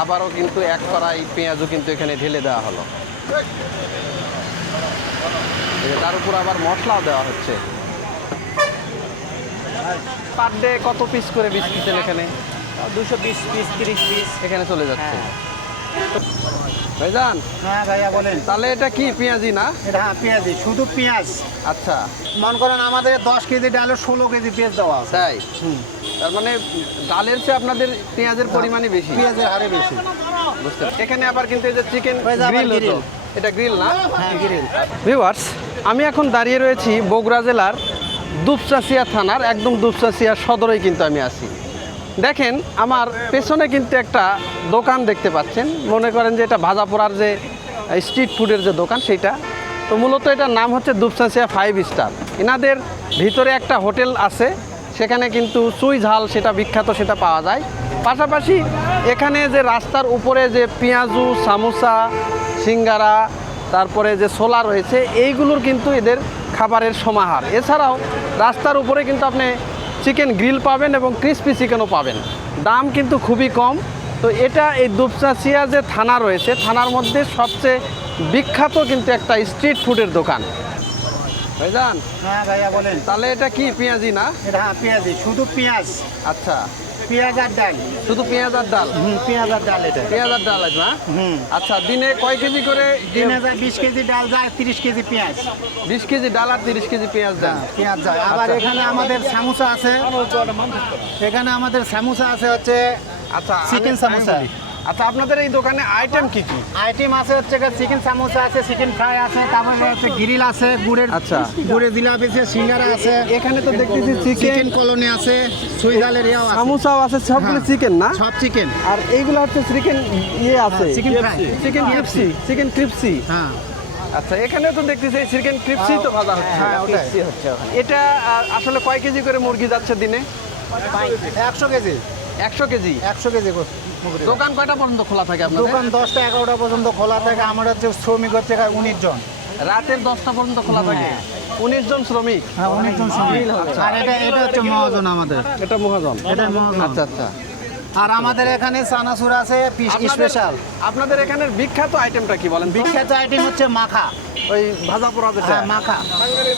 আবারও কিন্তু এক কড়াই পেঁয়াজও কিন্তু এখানে ঢেলে দেওয়া হলো। তার উপর আবার মশলাও দেওয়া হচ্ছে। পার ডে কত পিস করে বিস্কিটের এখানে? 220 পিস 30 পিস এখানে চলে যাচ্ছে। ভাইজান, হ্যাঁ ভাইয়া বলেন। তাহলে এটা কি পেঁয়াজি না? এটা হ্যাঁ পেঁয়াজি, শুধু পেঁয়াজ। আচ্ছা, মনে করেন আমাদের 10 কেজি ডালে 16 কেজি পেঁয়াজ দেওয়া আছে। তাই? তার মানে ডালের চেয়ে আপনাদের পেঁয়াজের পরিমাণই বেশি। পেঁয়াজের হারে বেশি। বুঝতে পারছি। এখানে আবার কিন্তু এই যে চিকেন ভাইজান, আবার গ্রিল হতো, grill। এটা গ্রিল না? হ্যাঁ গ্রিল। ভিউয়ার্স, আমি এখন দাঁড়িয়ে রয়েছি বগুড়া জেলার দুপচাচিয়া থানার, একদম দুপচাচিয়া সদরেই কিন্তু আমি আছি। দেখেন আমার পেছনে কিন্তু একটা দোকান দেখতে পাচ্ছেন, মনে করেন যে এটা ভাজা পোড়ার যে স্ট্রিট ফুডের যে দোকান সেইটা। তো মূলত এটার নাম হচ্ছে দুপচাচিয়া 5 স্টার। এনাদের ভিতরে একটা হোটেল আছে, সেখানে কিন্তু চুই ঝাল সেটা বিখ্যাত, সেটা পাওয়া যায়। পাশাপাশি এখানে যে রাস্তার উপরে যে পেঁয়াজু, সামোসা, সিঙ্গারা, তারপরে যে ছোলা রয়েছে, এইগুলোর কিন্তু এদের খাবারের সমাহার। এছাড়াও রাস্তার উপরে কিন্তু আপনি চিকেন গ্রিল পাবেন এবং ক্রিস্পি চিকেনও পাবেন। দাম কিন্তু খুবই কম। তো এটা এই দুপচাচিয়া যে থানা রয়েছে, থানার মধ্যে সবচেয়ে বিখ্যাত কিন্তু একটা স্ট্রিট ফুডের দোকান। ভাইজান, হ্যাঁ ভাইয়া বলেন। তাহলে এটা কি পেঁয়াজি না? এটা হ্যাঁ পেঁয়াজি, শুধু পেঁয়াজ। আচ্ছা, পেঁয়াজ আর ডাল। শুধু পেঁয়াজ আর ডাল? পেঁয়াজ আর ডাল এটা। পেঁয়াজ আর ডাল আছে না? আচ্ছা, দিনে কয় কেজি করে? দিনে যায় 20 কেজি ডাল যায়, 30 কেজি পেঁয়াজ। 20 কেজি ডাল আর 30 কেজি পেঁয়াজ দেন? পেঁয়াজ যায়। আবার আচ্ছা। এখানে আমাদের সামোসা আছে। এখানে আমাদের সামোসা আছে হচ্ছে আচ্ছা, চিকেন সামোসা। আচ্ছা, আপনাদের এই দোকানে আইটেম কি কি? আইটেম আছে হচ্ছে চিকেন সামোসা আছে, চিকেন ফ্রাই আছে, তারপরে হচ্ছে গ্রিল আছে, আচ্ছা। গুড়ের জিলাপি আছে, সিঙ্গারা আছে। এখানে তো দেখতেছি চিকেন কলোনি আছে, সুইজালের ইয়াও আছে। সামোসাও আছে, সবগুলো হ্যাঁ। চিকেন না? সব চিকেন। আর এইগুলো হচ্ছে চিকেন ইয়ে আছে, chicken fry. Chicken crispy, chicken crispy. হ্যাঁ আচ্ছা, এখানে তো দেখতেছি চিকেন ক্রিপসি তো ভাজা হচ্ছে। হ্যাঁ, ওটাই। এটা আসলে কয় কেজি করে মুরগি যাচ্ছে দিনে? 100 কেজি। 100 কেজি। 100 কেজি মুরগি। দোকান কয়টা পর্যন্ত খোলা থাকে আপনাদের? দোকান 10টা 11টা পর্যন্ত খোলা থাকে। আমার হচ্ছে শ্রমিক হচ্ছে 19 জন। রাতের 10টা পর্যন্ত খোলা থাকে। 19 জন শ্রমিক। হ্যাঁ 19 জন শ্রমিক। আচ্ছা। আর এটা হচ্ছে মহাজন আমাদের। এটা মহাজন। এটা মহাজন। আচ্ছা আচ্ছা। আর আমাদের এখানে চানাচুর আছে আপনাদের- স্পেশাল। আপনাদের এখানের বিখ্যাত আইটেমটা কি বলেন? বিখ্যাত আইটেম হচ্ছে মাখা। ওই ভাজা পোড়া যেটা। হ্যাঁ মাখা।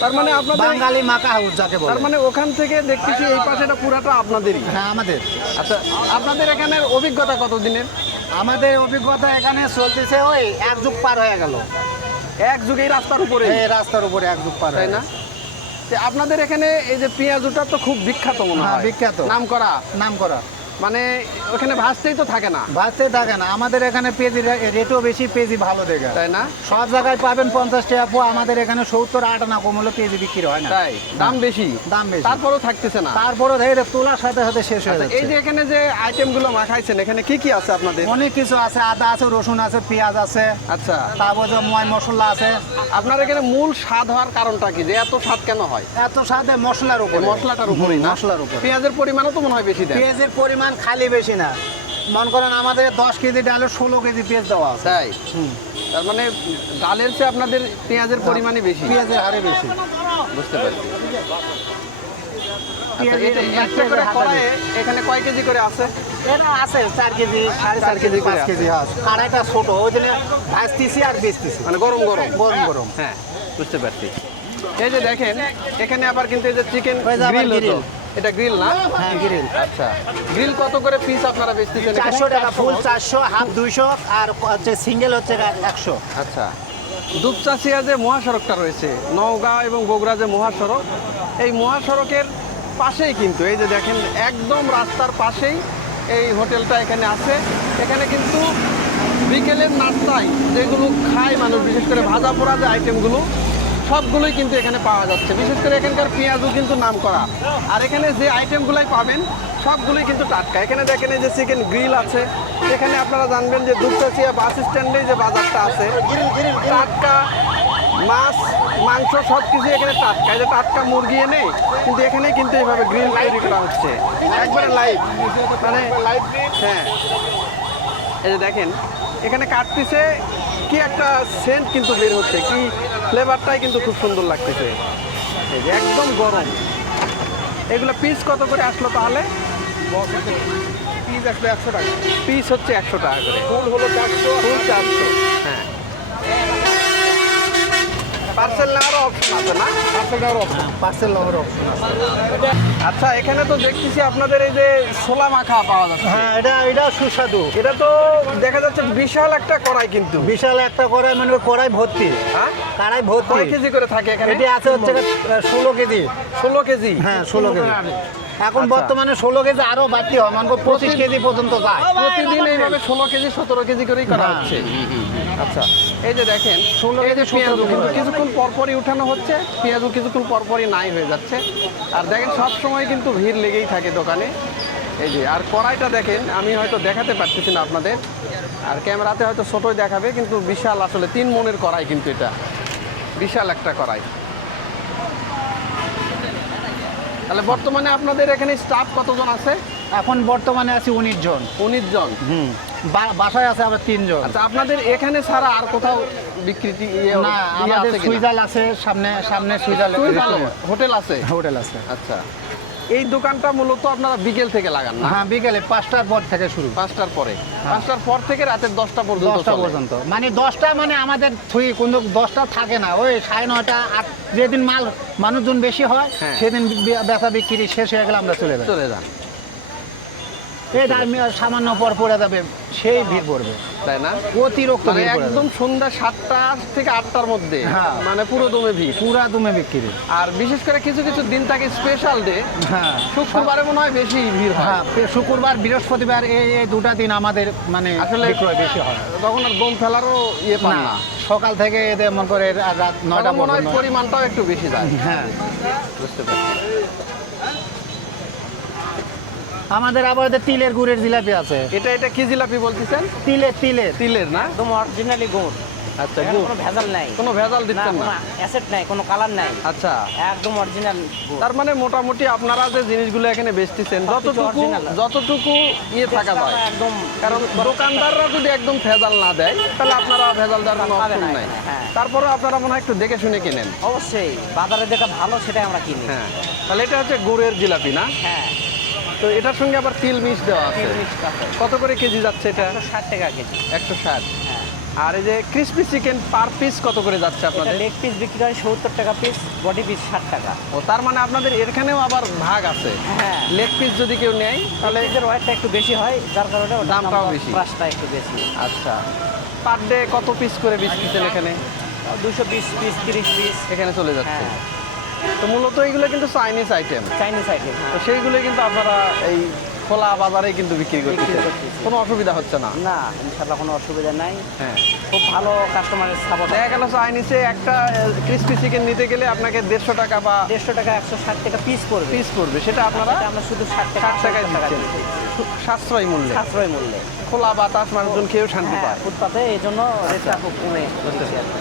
তার মানে আপনাদের, বাঙালি মাখা হাউস যাকে বলে। তার মানে ওখান থেকে দেখতেছি এই পাশেটা পুরাটা আপনাদেরই। হ্যাঁ আমাদের। আচ্ছা, আপনাদের এখানের অভিজ্ঞতা কত দিনের? আমাদের অভিজ্ঞতা এখানে চলতেছে ওই 1 যুগ পার হয়ে গেল। এক যুগেই রাস্তার উপরে, এই রাস্তার উপরে 1 যুগ পার তাই হয়ে না? গেছে। তো আপনাদের এখানে এই যে পেঁয়াজুটা তো খুব বিখ্যাত মনে হ্যাঁ, হয়। বিখ্যাত। নাম করা। নাম করা। মানে ওখানে ভাজতেই তো থাকে না, ভাজতে থাকে না। আমাদের এখানে পেঁয়াজি রেটও বেশি, পেঁয়াজি ভালো দেখে। তাই না? সব জায়গায় পাবেন 50 টাকা পোয়া, আমাদের এখানে 70 8 না কম হলে পেঁয়াজি বিক্রি হয় না। তাই দাম বেশি, দাম বেশি। তারপরেও থাকতেছে না। তারপরে ধরে তোলার সাথে সাথে শেষ হয়ে আচ্ছা, এই যাচ্ছে। যে এখানে যে আইটেমগুলো মাখাইছেন, এখানে কি কি আছে আপনাদের? অনেক কিছু আছে, আদা আছে, রসুন আছে, পেঁয়াজ আছে, আচ্ছা, তারপর যে ময় মশলা আছে। আপনার এখানে মূল স্বাদ হওয়ার কারণটা কি, যে এত স্বাদ কেন হয়? এত সাথে মশলার এই উপরে। মশলাটার উপরেই না? মশলার উপরে। পেঁয়াজের পরিমাণও তো মনে হয় বেশি দেয়। পেঁয়াজের পরিমাণ খালি বেশি না। মনে করেন আমাদের 10 কেজি ডালে 16 কেজি পেঁয়াজ দেওয়া আছে। তাই? তার মানে ডালের চেয়ে আপনাদের পেঁয়াজের পরিমাণই বেশি। পেঁয়াজের হারে বেশি। বুঝতে পারছি। আচ্ছা, পেঁয়াজের এটা একটা পেঁয়াজের করে হারে কড়াইয়ে বেশি। এখানে কয় কেজি করে আছে? এটা আছে 4 কেজি, 4.5 কেজি, 5 কেজি আছে। আর এটা ছোট, ওই জন্য ভাজতেছি আর বেচতেছি। মানে গরম গরম। গরম গরম। হ্যাঁ, বুঝতে পারছি। এই যে দেখেন এখানে আবার কিন্তু এই যে চিকেন ওই যে আবার গ্রিল হতো, grill। এটা গ্রিল না? হ্যাঁ গ্রিল। আচ্ছা, গ্রিল কত করে পিস আপনারা বেচতেছেন এখানে? 400 টাকা ফুল, 400, হাফ 200, আর হচ্ছে সিঙ্গেল হচ্ছে 100। আচ্ছা, দুপচাচিয়া যে মহাসড়কটা রয়েছে, নওগাঁ এবং বগুড়া যে মহাসড়ক, এই মহাসড়কের পাশেই কিন্তু এই যে দেখেন একদম রাস্তার পাশেই এই হোটেলটা এখানে আছে। এখানে কিন্তু বিকেলের নাস্তায় যেগুলো খায় মানুষ, বিশেষ করে ভাজা পোড়া যে আইটেমগুলো, সবগুলোই কিন্তু এখানে পাওয়া যাচ্ছে। বিশেষ করে এখানকার পেঁয়াজও কিন্তু নাম করা। আর এখানে যে আইটেমগুলোই পাবেন সবগুলোই কিন্তু টাটকা। এখানে দেখেন এই যে চিকেন গ্রিল আছে। এখানে আপনারা জানবেন যে দুপচাচিয়া বাস স্ট্যান্ডে যে বাজারটা আছে, টাটকা মাছ, মাংস সব কিছু এখানে টাটকা। এই যে টাটকা মুরগি এনে কিন্তু এখানেই কিন্তু এইভাবে গ্রিল তৈরি করা হচ্ছে, একবারে লাইভ। মানে হ্যাঁ, এই যে দেখেন এখানে কাটতেছে, কি একটা সেন্ট কিন্তু বের হচ্ছে, কি ফ্লেভারটাই কিন্তু খুব সুন্দর লাগতেছে। এই যে একদম গরম। এগুলো পিস কত করে আসলো তাহলে? পিস পিস 100 টাকা। পিস হচ্ছে 100 টাকা করে, ফুল হলো 400। ফুল 400। হ্যাঁ, পার্সেল নেওয়ারও অপশন আছে না? পার্সেল নেওয়ার অপশন, পার্সেল নেওয়ার অপশন আছে। আচ্ছা, এখানে তো দেখতেছি আপনাদের এই যে ছোলা মাখা পাওয়া যাচ্ছে। হ্যাঁ, এটা সুস্বাদু। এটা তো দেখা যাচ্ছে বিশাল একটা কড়াই কিন্তু। বিশাল একটা কড়াই, মানে কড়াই ভর্তি। হ্যাঁ, কড়াই ভর্তি। কয় কেজি করে থাকে এখানে? এটি আছে হচ্ছে 16 কেজি। 16 কেজি। হ্যাঁ, 16 কেজি। এখন আচ্ছা। বর্তমানে 16 কেজি আরো বাড়তি হয়, মানে 25 কেজি পর্যন্ত যায়। প্রতিদিন এইভাবে 16 কেজি 17 কেজি করেই করা হ্যাঁ। হচ্ছে। আচ্ছা, এই যে দেখেন 16 এই যে কেজি, 17 পেঁয়াজু কিন্তু কেজি। কিছুক্ষণ পরপরই উঠানো হচ্ছে, পেঁয়াজু কিছুক্ষণ পরপরই নাই হয়ে যাচ্ছে। আর দেখেন সব সময় কিন্তু ভিড় লেগেই থাকে দোকানে। এই যে আর কড়াইটা দেখেন, আমি হয়তো দেখাতে পারতেছি না আপনাদের, আর ক্যামেরাতে হয়তো ছোটোই দেখাবে, কিন্তু বিশাল আসলে 3 মণের কড়াই কিন্তু এটা, বিশাল একটা কড়াই। তাহলে বর্তমানে আপনাদের এখানে স্টাফ কতজন আছে? এখন বর্তমানে আছে 19 জন। 19 জন। বাসায় আছে আবার 3 জন। আচ্ছা, আপনাদের এখানে ছাড়া আর কোথাও বিক্রিটি না, আমাদের সুইজাল আছে, সামনে সুইজাল হোটেল আছে? হোটেল আছে। আচ্ছা, এই দোকানটা মূলত আপনারা বিকেল থেকে লাগান না? হ্যাঁ, বিকেলে 5টার পর থেকে শুরু। 5টার পরে, 5টার পর থেকে রাতের 10টা পর্যন্ত 10টা চলে। পর্যন্ত, মানে 10টা, মানে আমাদের কোনো 10টা থাকে না, ওই 9:30 8, যেদিন মানুষজন বেশি হয় হ্যাঁ। সেদিন বেচা বিক্রি শেষ হয়ে গেলে আমরা চলে যাই। চলে যান, এই সামান্য পর পড়ে যাবে, সেই ভিড় পড়বে, তাই না? অতিরিক্ত মানে ভিড় পড়ে একদম সন্ধ্যা 7টা থেকে 8টার মধ্যে, হ্যাঁ। মানে পুরো দমে ভিড়। পুরা দুমে বিক্রি। আর বিশেষ করে কিছু কিছু দিন থাকে স্পেশাল ডে, হ্যাঁ, শুক্রবারে মনে হয় বেশি ভিড় হয়। হ্যাঁ, শুক্রবার বৃহস্পতিবার এই দুটা দিন আমাদের মানে আসলে বিক্রয় বেশি হয়। তখন আর দম ফেলারও ইয়ে পান না, না, সকাল থেকে এদের মনে করে রাত 9টা তখন মনে হয় পর্যন্ত। পরিমাণটাও একটু বেশি যায়। হ্যাঁ, বুঝতে পারছি। আমাদের আবার তিলের গুড়ের জিলাপি আছে। এটা কি জিলাপি বলতেছেন? তিলের তিলের না? একদম অরিজিনালি গুড়। আচ্ছা, এখানে গুড়, কোনো ভেজাল নাই, কোনো ভেজাল না দিচ্ছেন কোনো না? অ্যাসেট নাই, কোনো কালার নাই, আচ্ছা, একদম অরিজিনাল গুড়। তার মানে মোটামুটি আপনারা যে জিনিসগুলো এখানে বেচতেছেন সবকিছু original। যতটুকু ইয়ে থাকা যায়, একদম কারণ দোকানদাররা যদি একদম ভেজাল না দেয় তাহলে আপনারা ভেজাল দেওয়ার কোনো পাবে অপশন না নাই। এখানে, হ্যাঁ। তারপরে আপনারা মনে হয় একটু দেখে শুনে কেনেন। অবশ্যই বাজারে যেটা ভালো সেটাই আমরা কিনি। হ্যাঁ, তাহলে এটা হচ্ছে গুড়ের জিলাপি না? হ্যাঁ, তো এটার সঙ্গে আবার তিল মিশ দেওয়া আছে। তিল মিক্স আছে, কত করে কেজি যাচ্ছে এটা? 160 টাকা কেজি। 160। হ্যাঁ, আর এই যে ক্রিসপি চিকেন পার পিস কত করে যাচ্ছে এটা আপনাদের? লেগ পিস বিক্রি হয় 70 টাকা পিস, বডি পিস 60 টাকা। ও, তার মানে আপনাদের এখানেও আবার ভাগ আছে। হ্যাঁ, লেগ পিস যদি কেউ নেয় তাহলে পিসের ওয়েটটা একটু বেশি হয়, যার কারণে ওটার দামটাও দামটা বেশি। প্রাইসটা একটু বেশি। আচ্ছা, পার ডে কত পিস করে বিক্রিতেন এখানে? 220 পিস, 30 পিস। এখানে চলে যাচ্ছে। হ্যাঁ, তো মূলত এইগুলো কিন্তু চাইনিজ আইটেম, চাইনিজ আইটেম। তো সেইগুলো কিন্তু আপনারা এই খোলা বাজারে কিন্তু বিক্রি করতেছেন, করতেছি। কোনো অসুবিধা হচ্ছে না? না, ইনশাল্লাহ কোনো অসুবিধা নাই, হ্যাঁ, খুব ভালো কাস্টমারের সাপোর্ট। দেখা গেল চাইনিজে একটা ক্রিসপি চিকেন নিতে গেলে আপনাকে 150 টাকা বা 150 টাকা 160 টাকা পিস পড়বে। পিস পড়বে, সেটা আপনারা এটা আমরা শুধু 60 টাকা 60 টাকায় দিচ্ছেন, সাশ্রয়ী মূল্যে, সাশ্রয় মূল্যে। খোলা বাতাস মানুষজন খেয়েও শান্তি হ্যাঁ, পায়। ফুটপাতে এই জন্য রেটটা খুব কমে দিচ্ছি আর কি।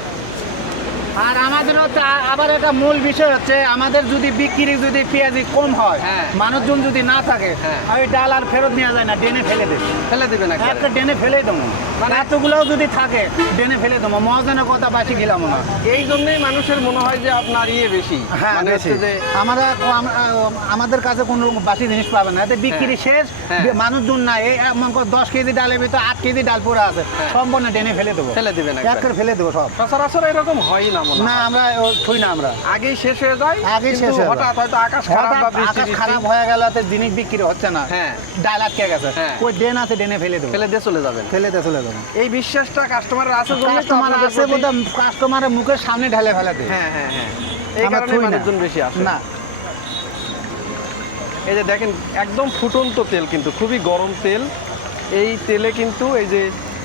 আর আমাদের হচ্ছে আবার একটা মূল বিষয় হচ্ছে, আমাদের যদি বিক্রি যদি পেঁয়াজি কম হয়, হ্যাঁ। মানুষজন যদি না থাকে, হ্যাঁ। ওই ডাল আর ফেরত নেওয়া যায় না, ডেনে ফেলে দেবে। ফেলে দিবেন একটা একবারে। ডেনে ফেলেই দেবো, মানে এতগুলোও যদি থাকে ডেনে ফেলে দেবো, মহাজনের কথা বাঁচি গেলাম না। এই জন্যই মানুষের মনে হয় যে আপনার ইয়ে বেশি, হ্যাঁ, মানে বেশি। হচ্ছে যে আমাদের কাছে কোনো বাসি জিনিস পাবে না, এতে বিক্রি শেষ, হ্যাঁ। মানুষজন না, এই মনে করো 10 কেজি ডালের ভিতরে 8 কেজি ডাল পড়ে আছে, হ্যাঁ। সম্পূর্ণ ডেনে ফেলে দেবো, ফেলে দিবেন এক একবারে। করে ফেলে দেবো সব। সচরাচর এরকম হয়ই না মনে না, হয়। আমরা ছুই না, আমরা আগেই শেষ হয়ে যায়, আগেই কিন্তু শেষ হয়ে যায়। হঠাৎ হয়তো আকাশ খারাপ বা হঠাৎ বৃষ্টি আকাশ বৃষ্টি খারাপ হয়ে গেল, তো জিনিস বিক্রি হচ্ছে না, হ্যাঁ, ডাল আটকে গেছে, হ্যাঁ। ওই ডেন আছে, ডেনে ফেলে দেবো, ফেলে দিয়ে চলে যাবেন। ফেলে দিয়ে চলে যাবো। এই বিশ্বাসটা কাস্টমারের আছে জন্যই তো কাস্টমার আপনাদের আছে প্রতি- বলতে কাস্টমারের মুখের সামনে ঢেলে ফেলে দেয়। হ্যাঁ হ্যাঁ হ্যাঁ, এই আমরা কারণে ছুঁই না। মানুষজন বেশি আসে। না, এই যে দেখেন একদম ফুটন্ত তেল, কিন্তু খুবই গরম তেল। এই তেলে কিন্তু এই যে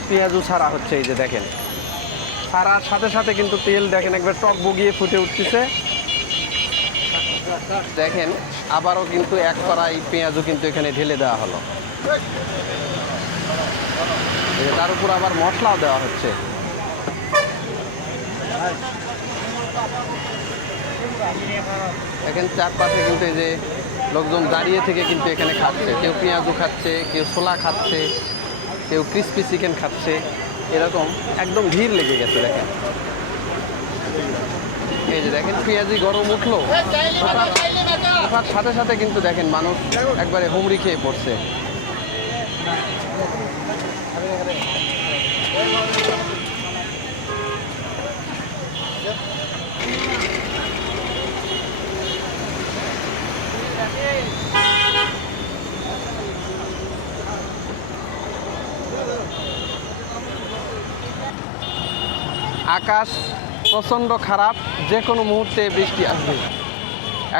পেঁয়াজু ছাড়া হচ্ছে, এই যে দেখেন ছাড়ার সাথে সাথে কিন্তু তেল দেখেন একবার টক বগিয়ে ফুটে উঠতেছে। দেখেন আবারও কিন্তু এক কড়াই পেঁয়াজু কিন্তু এখানে ঢেলে দেওয়া হলো, এই যে তার উপর আবার মশলাও দেওয়া হচ্ছে। দেখেন চারপাশে কিন্তু এই যে লোকজন দাঁড়িয়ে থেকে কিন্তু এখানে খাচ্ছে, কেউ পেঁয়াজু খাচ্ছে, কেউ ছোলা খাচ্ছে, কেউ ক্রিসপি চিকেন খাচ্ছে, এরকম একদম ভিড় লেগে গেছে। দেখেন এই যে দেখেন পেঁয়াজি গরম উঠলো, ওঠার সাথে সাথে কিন্তু দেখেন মানুষ একবারে হুমড়ি খেয়ে পড়ছে। আকাশ প্রচণ্ড খারাপ, যে কোনো মুহূর্তে বৃষ্টি আসবে।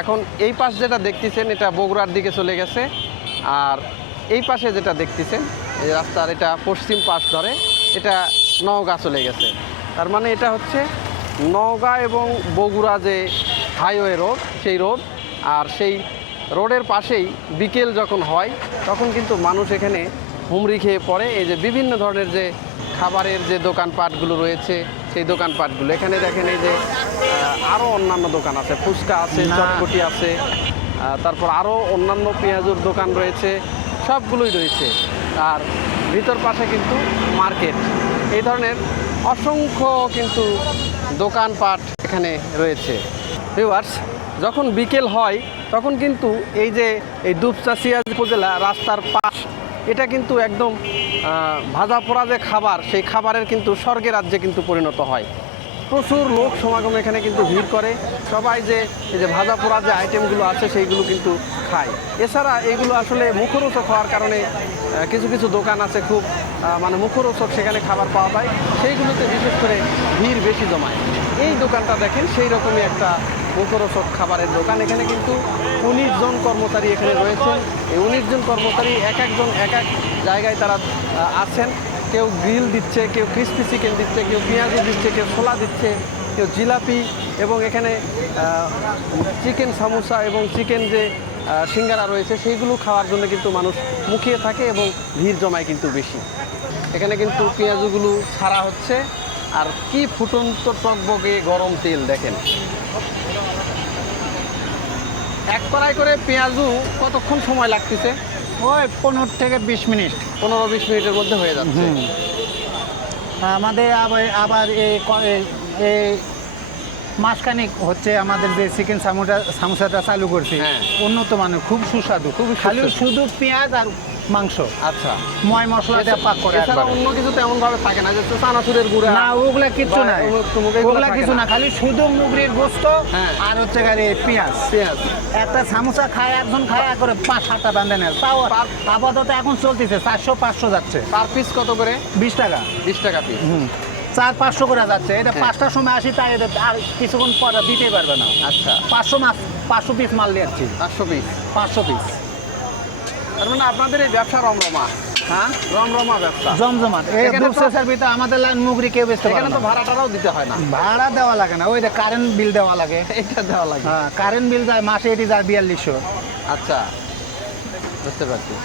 এখন এই পাশ যেটা দেখতেছেন এটা বগুড়ার দিকে চলে গেছে, আর এই পাশে যেটা দেখতেছেন এই রাস্তার এটা পশ্চিম পাশ ধরে এটা নওগাঁ চলে গেছে। তার মানে এটা হচ্ছে নওগাঁ এবং বগুড়া যে হাইওয়ে রোড, সেই রোড। আর সেই রোডের পাশেই বিকেল যখন হয় তখন কিন্তু মানুষ এখানে হুমড়ি খেয়ে পড়ে। এই যে বিভিন্ন ধরনের যে খাবারের যে দোকানপাটগুলো রয়েছে সেই দোকানপাটগুলো এখানে দেখেন, এই যে আরও অন্যান্য দোকান আছে, ফুচকা আছে, চটপটি আছে, তারপর আরও অন্যান্য পেঁয়াজুর দোকান রয়েছে, সবগুলোই রয়েছে। আর ভিতর পাশে কিন্তু মার্কেট, এই ধরনের অসংখ্য কিন্তু দোকানপাট এখানে রয়েছে। ভিউয়ার্স, যখন বিকেল হয় তখন কিন্তু এই যে এই দুপচাচিয়া উপজেলা রাস্তার পাশ, এটা কিন্তু একদম ভাজা পোড়া যে খাবার, সেই খাবারের কিন্তু স্বর্গের রাজ্যে কিন্তু পরিণত হয়। প্রচুর লোক সমাগম এখানে কিন্তু ভিড় করে, সবাই যে এই যে ভাজা পোড়া যে আইটেমগুলো আছে সেইগুলো কিন্তু খায়। এছাড়া এইগুলো আসলে মুখরোচক হওয়ার কারণে কিছু কিছু দোকান আছে খুব মানে মুখরোচক, সেখানে খাবার পাওয়া যায়, সেইগুলোতে বিশেষ করে ভিড় বেশি জমায়। এই দোকানটা দেখেন সেই রকমই একটা মুখরোচক খাবারের দোকান। এখানে কিন্তু 19 জন কর্মচারী এখানে রয়েছেন। এই 19 জন কর্মচারী এক একজন এক এক জায়গায় তারা আছেন। কেউ গ্রিল দিচ্ছে, কেউ ক্রিস্পি চিকেন দিচ্ছে, কেউ পেঁয়াজু দিচ্ছে, কেউ ছোলা দিচ্ছে, কেউ জিলাপি, এবং এখানে চিকেন সামোসা এবং চিকেন যে সিঙ্গারা রয়েছে সেইগুলো খাওয়ার জন্য কিন্তু মানুষ মুখিয়ে থাকে এবং ভিড় জমায় কিন্তু বেশি। এখানে কিন্তু পেঁয়াজুগুলো ছাড়া হচ্ছে, আর কি ফুটন্ত টকবকে গরম তেল দেখেন। এক কড়াই করে পেঁয়াজু কতক্ষণ সময় লাগতেছে? ওই 15 থেকে 20 মিনিট। 15-20 মিনিটের মধ্যে হয়ে যাচ্ছে। আমাদের আবার এই মাসখানিক হচ্ছে আমাদের যে চিকেন সামোসাটা চালু করছি, হ্যাঁ। উন্নত মানের, খুব সুস্বাদু, খুব খালি শুধু পেঁয়াজ আর মাংস, আচ্ছা, ময় মশলা দিয়ে পাক করে। এছাড়া অন্য কিছু তেমন ভাবে থাকে না, যে চানাচুরের গুঁড়া না, ওগুলা কিচ্ছু নাই, ওগুলা কিছু না, খালি শুধু মুগরির গোস্ত হ্যাঁ। আর হচ্ছে খালি পেঁয়াজ। একটা সামোসা খায়, একজন খায় করে 5-7টা বান্ধে নেয়। তাও আপাতত এখন চলতেছে 400-500 যাচ্ছে। পার পিস কত করে? 20 টাকা। 20 টাকা পিস। 400-500 করে যাচ্ছে। এটা হ্যাঁ। 5টার সময় আসি, তাই এদের আর কিছুক্ষণ পরে দিতেই পারবে না। আচ্ছা, 500 পিস মাল নিয়েছি। 500 পিস। 500 পিস। তার মানে আপনাদের এই ব্যবসা রমরমা। হ্যাঁ, রমরমা ব্যবসা, জমজমাট। এই এখানে তো- দুপচাচিয়ার ভিতরে আমাদের লাইন মুগরি কেউ বেচতে পারে এখানে তো না। ভাড়াটাও দিতে হয় না, ভাড়া দেওয়া লাগে না, ওই যে কারেন্ট বিল দেওয়া লাগে। এটা দেওয়া লাগে। হ্যাঁ, কারেন্ট বিল যায় মাসে, এটি যায় 4200। আচ্ছা, বুঝতে পারছি।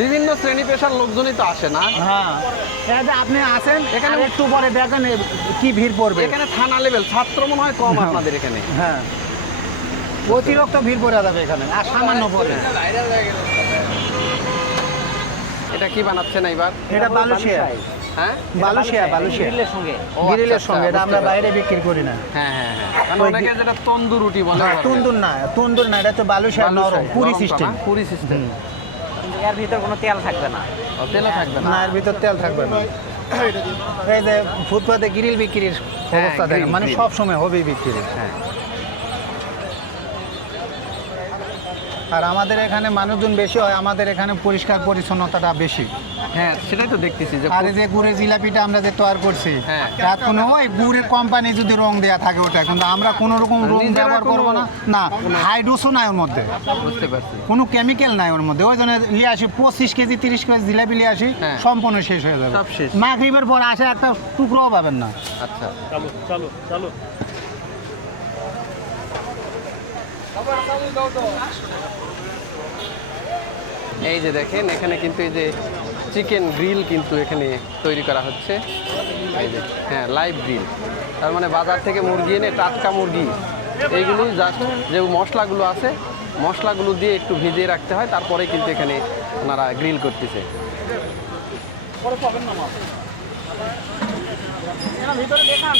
বিভিন্ন শ্রেণী পেশার লোকজনই তো আসে না? হ্যাঁ, এই যে আপনি আসেন এখানে- এখানে, একটু পরে দেখেন কি ভিড় পড়বে। এখানে থানা লেভেল, ছাত্র মনে হয় কম আপনাদের এখানে। হ্যাঁ, অতিরিক্ত ভিড় পড়ে যাবে এখানে, আর সামান্য পরে। এটা কি বানাচ্ছেন এইবার? এটা বালুশিয়া। হ্যাঁ, বালুশিয়া গ্রিলের সঙ্গে। ও, গ্রিলের আচ্ছা, সঙ্গে, এটা বুঝতে আমরা পারছি। বাইরে বিক্রি করি না। হ্যাঁ হ্যাঁ হ্যাঁ, মানে ওই অনেকে যেটা তন্দুর রুটি বলে। হ্যাঁ, তন্দুর না, এটা তো বালুশিয়া নরম, পুরি সিস্টেম। পুরি সিস্টেম। কিন্তু এর ভিতর কোনো তেল থাকবে না। তেলে থাকবে না। না, এর ভিতর তেল থাকবে না। এই যে ফুটপাতে গ্রিল বিক্রির হ্যাঁ, অবস্থা দেখেন, grill, মানে grill। সব সময় হবে বিক্রি। হ্যাঁ, আর আমাদের এখানে মানুষজন বেশি হয়, আমাদের এখানে পরিষ্কার পরিচ্ছন্নতাটা বেশি। হ্যাঁ, সেটাই তো দেখতেছি যে আর এই যে গুড়ের জিলাপিটা আমরা যে তৈরি করছি, হ্যাঁ। তার কোনো ওই গুড়ের কোম্পানি যদি রং দেয়া থাকে ওটা, কিন্তু আমরা কোনো রকম রং নিজেরা ব্যবহার করবো না। না, হাইড্রোসও নাই ওর মধ্যে, বুঝতে পারছি। কোনো কেমিক্যাল নাই ওর মধ্যে। ওই জন্য নিয়ে আসি 25 কেজি 30 কেজি জিলাপি নিয়ে আসি, হ্যাঁ। সম্পূর্ণ শেষ হয়ে যাবে। সব শেষ। মাগরিবের পর আসে একটা টুকরোও পাবেন না। আচ্ছা, এই যে দেখেন এখানে কিন্তু এই যে চিকেন গ্রিল কিন্তু এখানে তৈরি করা হচ্ছে। এই যে হ্যাঁ, লাইভ গ্রিল। তার মানে বাজার থেকে মুরগি এনে টাটকা মুরগি এইগুলোই জাস্ট যে মশলাগুলো আছে, মশলাগুলো দিয়ে একটু ভিজিয়ে রাখতে হয়, তারপরে কিন্তু এখানে ওনারা গ্রিল করতেছে। ভিতরে দেখান।